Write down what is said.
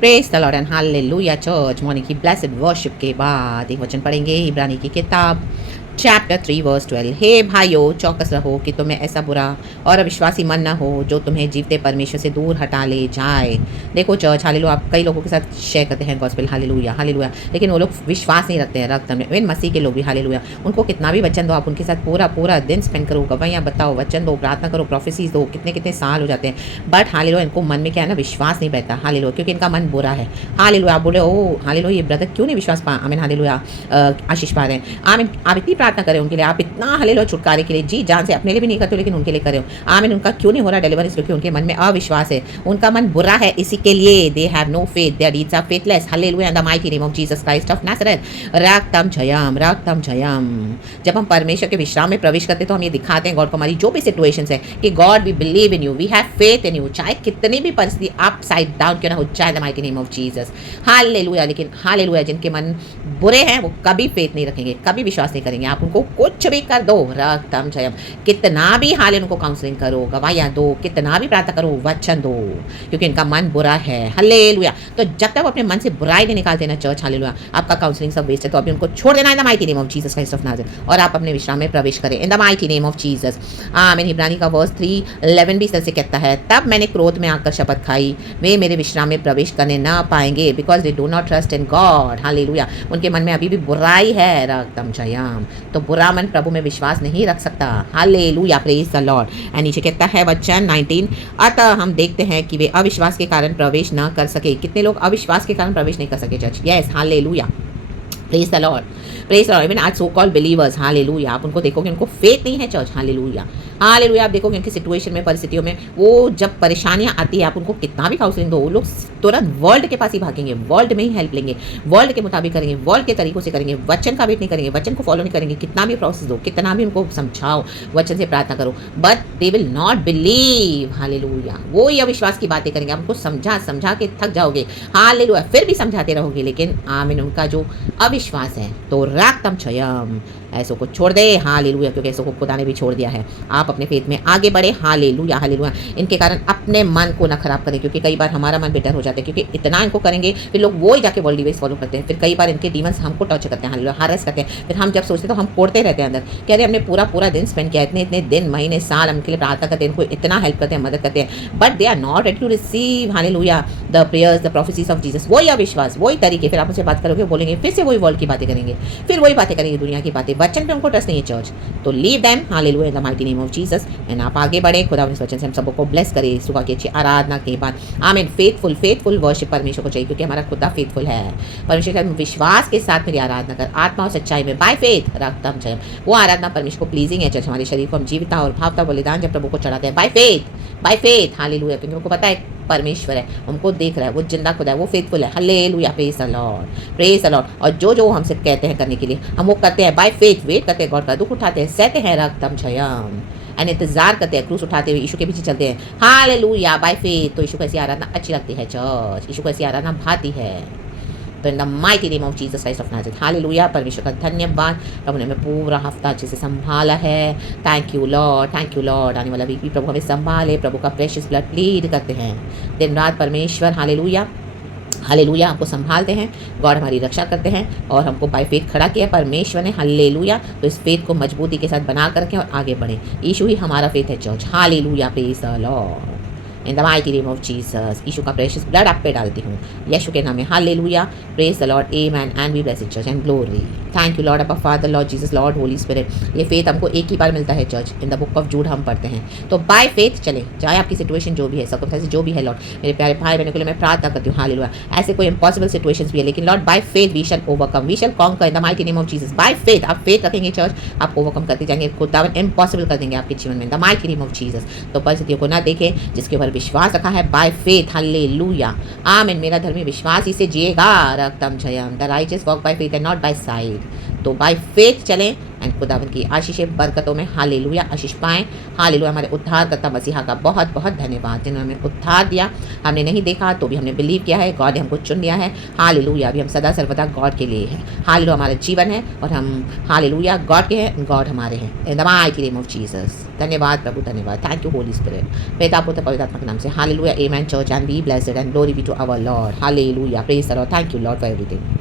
Praise the Lord and hallelujah church. Morning की blessed worship के बाद एक वचन पढ़ेंगे इब्रानी की किताब चैप्टर 3 वर्स 12। हे भाइयों, चौकस रहो कि तुम्हें ऐसा बुरा और अविश्वासी मन न हो जो तुम्हें जीवते परमेश्वर से दूर हटा ले जाए। देखो चर्च, हालेलुया, आप कई लोगों के साथ शेयर करते हैं गॉस्पेल, हालेलुया हालेलुया, लेकिन वो लोग विश्वास नहीं रखते हैं रक्त में। इवन मसीह के लोग भी, हालेलुया, उनको कितना भी वचन दो, आप उनके साथ पूरा पूरा दिन स्पेंड करो, गवाहियाँ बताओ, वचन दो, प्रार्थना करो, प्रोफेसीज दो, कितने कितने साल हो जाते हैं, बट हालेलुया इनको मन में क्या है ना, विश्वास नहीं बैठता, हालेलुया, क्योंकि इनका मन बुरा है। हालेलुया, आप बोले ओ हालेलुया, ये ब्रदर क्यों नहीं विश्वास पा, आमीन हालेलुया, आशीष पा रहे हैं, आमीन, आप इतनी प्रार्थना करें उनके लिए, आप इतना हालेलुया छुटकारे के लिए जी जान से अपने लिए भी नहीं करते लेकिन उनके लिए करें, आमीन, उनका क्यों नहीं हो रहा डिलीवरेंस, क्योंकि उनके मन में अविश्वास है, उनका मन बुरा है, इसी के लिए they have no faith, their deeds are faithless. Hallelujah, in the mighty name of Jesus Christ of Nazareth, रक्तम जयम, रक्तम जयम। जब हम परमेश्वर के विश्राम में प्रवेश करते हैं तो हम ये दिखाते हैं गॉड को, हमारी जो भी सिचुएशंस है कि God we believe in you, we have faith in you, चाहे कितनी भी परिस्थिति अपसाइड डाउन क्यों ना हो जाए, the mighty name of Jesus, hallelujah. लेकिन हालेलुया, जिनके मन बुरे हैं वो कभी फेथ नहीं रखेंगे, कभी विश्वास नहीं करेंगे, आप उनको कुछ भी कर दो, रक्तम जयम, कितना भी हाल उनको काउंसलिंग करो, गवाहियाँ दो, कितना भी प्रार्थना करो, वचन दो, क्योंकि इनका मन बुरा है, हालेलुया। तो जब तक वो अपने मन से बुराई नहीं निकालते ना चर्च, हालेलुया, आपका काउंसलिंग सब वेस्ट है, तो अभी उनको छोड़ देना इन the mighty name of Jesus Christ of Nazareth, और आप अपने विश्राम में प्रवेश करें इन the mighty name of Jesus. आमीन। इब्रानी का वर्स 3:11 भी इस तरह से कहता है, तब मैंने क्रोध में आकर शपथ खाई, वे मेरे विश्राम में प्रवेश करने ना पाएंगे, because they do not trust in God, hallelujah, उनके मन में अभी भी बुराई है, रक्तम जयम, तो बुरा मन प्रभु में विश्वास नहीं रख सकता, hallelujah, praise the Lord. And नीचे कहता है वचन 19, अतः हम देखते हैं कि वे अविश्वास के कारण प्रवेश न कर सके। कितने लोग अविश्वास के कारण प्रवेश नहीं कर सके church? Yes, hallelujah, praise the Lord, praise the Lord. Even आज सो कॉल्ड बिलीवर्स, हालेलुया, आप उनको देखोगे उनको फेथ नहीं है चर्च, हालेलुया हालेलुया, आप देखोगे उनकी सिचुएशन में, परिस्थितियों में, वो जब परेशानियां आती है आप उनको कितना भी काउंसलिंग दो, वो लोग तुरंत वर्ल्ड के पास ही भागेंगे, वर्ल्ड में ही हेल्प लेंगे, वर्ल्ड के मुताबिक करेंगे, वर्ल्ड के तरीकों से करेंगे, वचन का वेट नहीं करेंगे, वचन को फॉलो नहीं करेंगे, कितना भी प्रोसेस दो, कितना भी उनको समझाओ, वचन से प्रार्थना करो, but they will not believe, hallelujah, वो ही अविश्वास की बातें करेंगे, आप उनको समझा समझा के थक जाओगे, हालेलुया, फिर भी समझाते रहोगे, लेकिन आमीन, उनका जो अविश्वास है, तो रक्तम जयम, ऐसों को छोड़ दे, हालेलुया, क्योंकि ऐसों को खुदा ने भी छोड़ दिया है। आप अपने फेथ में आगे बढ़े, हालेलुया हालेलुया। इनके कारण अपने मन को ना खराब करें, क्योंकि कई बार हमारा मन बेटर हो जाता है, क्योंकि इतना इनको करेंगे फिर लोग वो ही जाके वर्ल्ड वेज फॉलो करते हैं, फिर कई बार इनके डीमंस हमको टॉर्चर करते हैं, हालेलुया, हारेस करते हैं, फिर हम जब सोचते हैं तो हम कोड़ते रहते हैं अंदर, कह रहे हमने पूरा पूरा दिन स्पेंड किया, इतने इतने दिन, महीने, साल हम इनके लिए प्रार्थना करते हैं, इनको इतना हेल्प करते हैं, मदद करते हैं, but they are not ready to receive, hallelujah, the prayers, the prophecies of Jesus. वही अविश्वास, वही तरीके, फिर आप उनसे बात करोगे, बोलेंगे, फिर से वही वर्ल्ड की बातें करेंगे, फिर वही बातें करेंगे, दुनिया की बातें, वचन पे उनको ट्रस्ट नहीं है चर्च, तो leave them, hallelujah, in the mighty name of Jesus. And आप आगे बढ़े, खुदा इस वचन से हम सबको ब्लेस करे, सुबह की अच्छी आराधना के बाद, आमीन। फेथफुल फेथफुल वर्शिप परमेश्वर को चाहिए, क्योंकि हमारा खुदा फेथफुल है, परमेश्वर का विश्वास के साथ मेरी आराधना कर, आत्मा और सच्चाई में, बाय फेथ, रक्तम जयम, वो आराधना परमेश्वर को प्लीजिंग है चर्च। हमारे शरीर को हम जीविता और भावता बलिदान जब प्रभु को चढ़ाते हैं, बाय फेथ, हालेलुया, क्योंकि उनको पता है परमेश्वर है, हमको देख रहा है, वो जिंदा खुदा है, वो फेथफुल है, hallelujah, praise the Lord, praise the Lord. और जो जो हमसे कहते हैं करने के लिए हम वो करते हैं, बाय फेथ, वेट करते हैं, गॉड का दुख उठाते हैं, सहते हैं, रक्तम जयम, एंड इंतजार करते हैं, क्रूस उठाते हुए यीशु के पीछे चलते हैं, हालेलुया, बाय फेथ। तो यीशु को ऐसी आराधना अच्छी लगती है चर्च, यीशु को ऐसी आराधना भाती है, तो इन the mighty name of Jesus Christ of Nazareth, hallelujah, परमेश्वर का धन्यवाद, प्रभु ने हमें पूरा हफ्ता अच्छे से संभाला है, thank you Lord, thank you Lord. आने वाला वीक भी प्रभु हमें संभाले, प्रभु का प्रेशियस ब्लड प्लीड करते हैं दिन रात, परमेश्वर हालेलुया हालेलुया आपको संभालते हैं, गॉड हमारी रक्षा करते हैं, और हमको बाय फेथ खड़ा किया परमेश्वर ने, हालेलुया। तो इस फेथ को मजबूती के साथ बना कर रखें और आगे बढ़ें, यीशु ही हमारा फेथ है church, hallelujah, praise the lord, in the mighty name of Jesus. यीशु का प्रेशियस ब्लड आप पे डालती हूँ यीशु के नाम में, hallelujah, praise the lord, amen, and we bless it church and glory. Thank you lord, Abba father, lord Jesus, lord holy spirit. ये फेथ हमको एक ही बार मिलता है church, in the book of Jude हम पढ़ते हैं, तो बाय फेथ चलें, चाहे आपकी सिचुएशन जो भी है, सर्कमस्टेंस जो भी है, लॉर्ड मेरे प्यारे भाई बहनों के लिए मैं प्रार्थना करती हूँ, हालेलुया, ऐसे कोई इम्पॉसिबल सिचुएशंस भी है, लेकिन lord by faith we shall overcome, we shall conquer in the mighty name of Jesus, by faith. आप फेथ रखेंगे चर्च, आप ओवरकम करते जाएंगे, खुदावन इम्पॉसिबल कर देंगे आपके जीवन में, in the mighty name of Jesus. तो परिस्थितियों को ना देखें, जिसके ऊपर विश्वास रखा है, बाय फेथ, हालेलुया, आमीन, मेरा धर्मी विश्वास ही से जिएगा, रक्तम जयम, the righteous walk by faith and not by sight. तो बाय फेथ चलें, एंड खुदावन की आशीषें बरकतों में हालेलुया आशीष पाएँ। हालेलुया हमारे उद्धारकर्ता मसीहा का बहुत बहुत धन्यवाद, जिन्होंने हमें उद्धार दिया। हमने नहीं देखा तो भी हमने बिलीव किया है, गॉड ने हमको चुन लिया है। हालेलुया अभी हम सदा सर्वदा गॉड के लिए हैं। हालेलुया हमारा जीवन है और हम हालेलुया गॉड के हैं, गॉड हमारे हैं। In the mighty name of Jesus. धन्यवाद प्रभु, धन्यवाद। Thank you Holy Spirit. पिता पुत्र पवित्र आत्मा के नाम से hallelujah amen. Church and be blessed and glory be to our Lord. Hallelujah praise the Lord. Thank you Lord for everything.